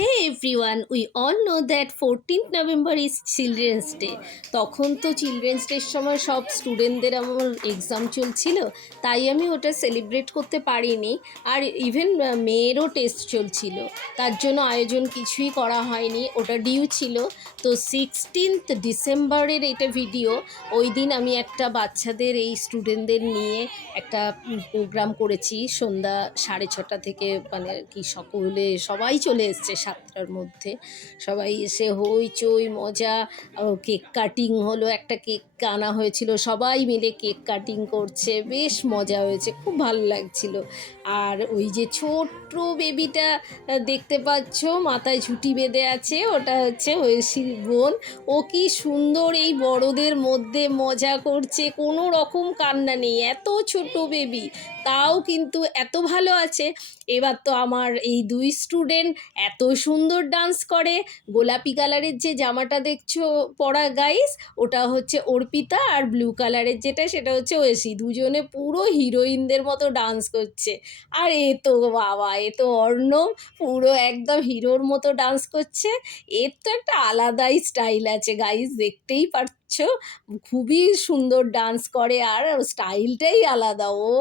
Hey everyone, we all know that 14th November is Children's Day. তখন তো children's ডের সময় সব স্টুডেন্টদের আমার এক্সাম চলছিল, তাই আমি ওটা সেলিব্রেট করতে পারিনি। আর ইভেন মেয়েরও টেস্ট চলছিল, তার জন্য আয়োজন কিছুই করা হয়নি, ওটা ডিউ ছিল। তো 16th ডিসেম্বরের এটা ভিডিও। ওই দিন আমি একটা বাচ্চাদের এই স্টুডেন্টদের নিয়ে একটা প্রোগ্রাম করেছি সন্ধ্যা 6:30 থেকে, মানে কি সকলে সবাই চলে এসছে 7টার মধ্যে। সবাই এসে হইচই মজা, কেক কাটিং হলো, একটা কেক আনা হয়েছিল, সবাই মিলে কেক কাটিং করছে, বেশ মজা হয়েছে, খুব ভালো লাগছিল। আর ওই যে ছোট্ট বেবিটা দেখতে পাচ্ছ মাথায় ঝুঁটি বেঁধে আছে, ওটা হচ্ছে ঐশীর বোন। ও কি সুন্দর এই বড়দের মধ্যে মজা করছে, কোনো রকম কান্না নেই, এত ছোট বেবি তাও কিন্তু এত ভালো আছে। এবার তো আমার এই দুই স্টুডেন্ট এত সুন্দর ডান্স করে। গোলাপি কালারের যে জামাটা দেখছো পরা গাইস, ওটা হচ্ছে অর্পিতা, আর ব্লু কালারের যেটা সেটা হচ্ছে ঐশী। দুজনে পুরো হিরোইনদের মতো ডান্স করছে। আর এ তো বাবা, এ তো অর্ণব, পুরো একদম হিরোর মতো ডান্স করছে। এর তো একটা আলাদাই স্টাইল আছে গাইস, দেখতেই পারছো, খুবই সুন্দর ডান্স করে, আর স্টাইলটাই আলাদা। ও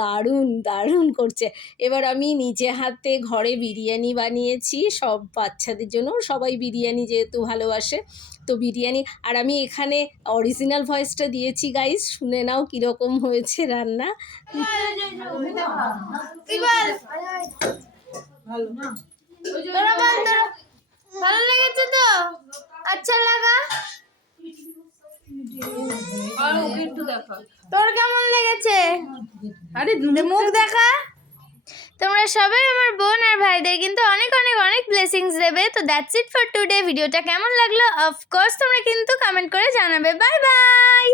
দারুণ দারুণ করছে। এবার আমি নিজে হাতে ঘরে বিরিয়ানি বানিয়েছি সব বাচ্চাদের জন্য, সবাই বিরিয়ানি যেহেতু ভালোবাসে, তো বিরিয়ানি। আর আমি এখানে অরিজিনাল ভয়েসটা দিয়েছি গাইস, শুনে নাও কীরকম হয়েছে রান্না। ভালো লেগেছে তো? আচ্ছা লাগা? তোর কেমন লেগেছে? আরে মুখ দেখা। তোমরা সবাই আমার বোন আর ভাইদের কিন্তু অনেক অনেক অনেক ব্লেসিংস দেবে। তো দ্যাটস ইট ফর টুডে। ভিডিওটা কেমন লাগলো অফকোর্স তোমরা কিন্তু কমেন্ট করে জানাবে। Bye bye.